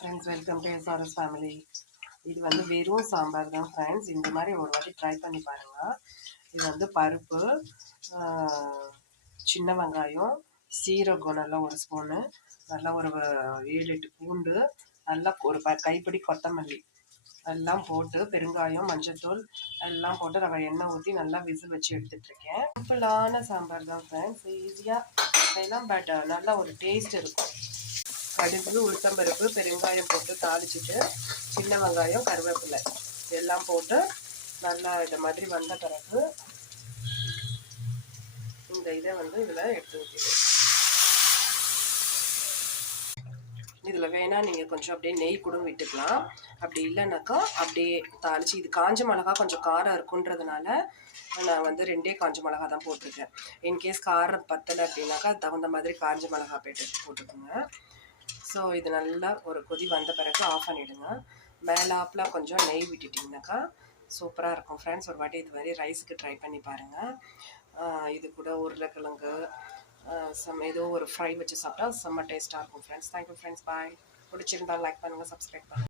Friends, welcome to SRS family. இது வந்து வெறும் சாம்பார் தான் ஃப்ரெண்ட்ஸ். இந்த மாதிரி ஒரு வாட்டி ட்ரை பண்ணி பாருங்கள். இது வந்து பருப்பு, சின்ன வெங்காயம், சீரகம் நல்லா ஒரு ஸ்பூனு, நல்லா ஒரு 7-8 பூண்டு, நல்லா ஒரு கைப்பிடி கொத்தமல்லி எல்லாம் போட்டு, பெருங்காயம், மஞ்சள்தூள் எல்லாம் போட்டு நம்ம எண்ணெய் ஊற்றி நல்லா விசில் வச்சு எடுத்துகிட்ருக்கேன். சிம்பிளான சாம்பார் தான் ஃப்ரெண்ட்ஸ், ஈஸியாக செய்யலாம். பட் நல்லா ஒரு டேஸ்ட் இருக்கும். கடுகு, உளுத்தம்பருப்பு, பெருங்காயம் போட்டு தாளிச்சிட்டு, சின்ன வெங்காயம், கருவேப்பிலை எல்லாம் போட்டு நல்லா இந்த மாதிரி வந்த பிறகு இந்த இதை வந்து இதில் எடுத்து ஊற்றிடுவேன். இதில் வேணால் நீங்கள் கொஞ்சம் அப்படியே நெய் கூட விட்டுக்கலாம். அப்படி இல்லைனாக்கா அப்படியே தாளித்து, இது காஞ்ச மிளகா கொஞ்சம் காரம் இருக்குன்றதுனால நான் வந்து 2 காஞ்ச மிளகா தான் போட்டிருக்கேன். இன்கேஸ் காரம் பத்தலை அப்படின்னாக்கா அது தகுந்த மாதிரி காஞ்ச மிளகா போட்டுக்கோங்க. ஸோ இது நல்லா ஒரு கொதி வந்த பிறகு ஆஃப் பண்ணிவிடுங்க. மேலாப்பில் கொஞ்சம் நெய் விட்டுட்டிங்கனாக்கா சூப்பராக இருக்கும் ஃப்ரெண்ட்ஸ். ஒரு வாட்டி இது மாதிரி ரைஸுக்கு ட்ரை பண்ணி பாருங்கள். இது கூட உருளைக்கிழங்கு ஏதோ ஒரு ஃப்ரை வச்சு சாப்பிட்டா செம்ம டேஸ்ட்டாக இருக்கும் ஃப்ரெண்ட்ஸ். தேங்க்யூ ஃப்ரெண்ட்ஸ், பாய். பிடிச்சிருந்தால் லைக் பண்ணுங்கள், சப்ஸ்கிரைப் பண்ணுங்கள்.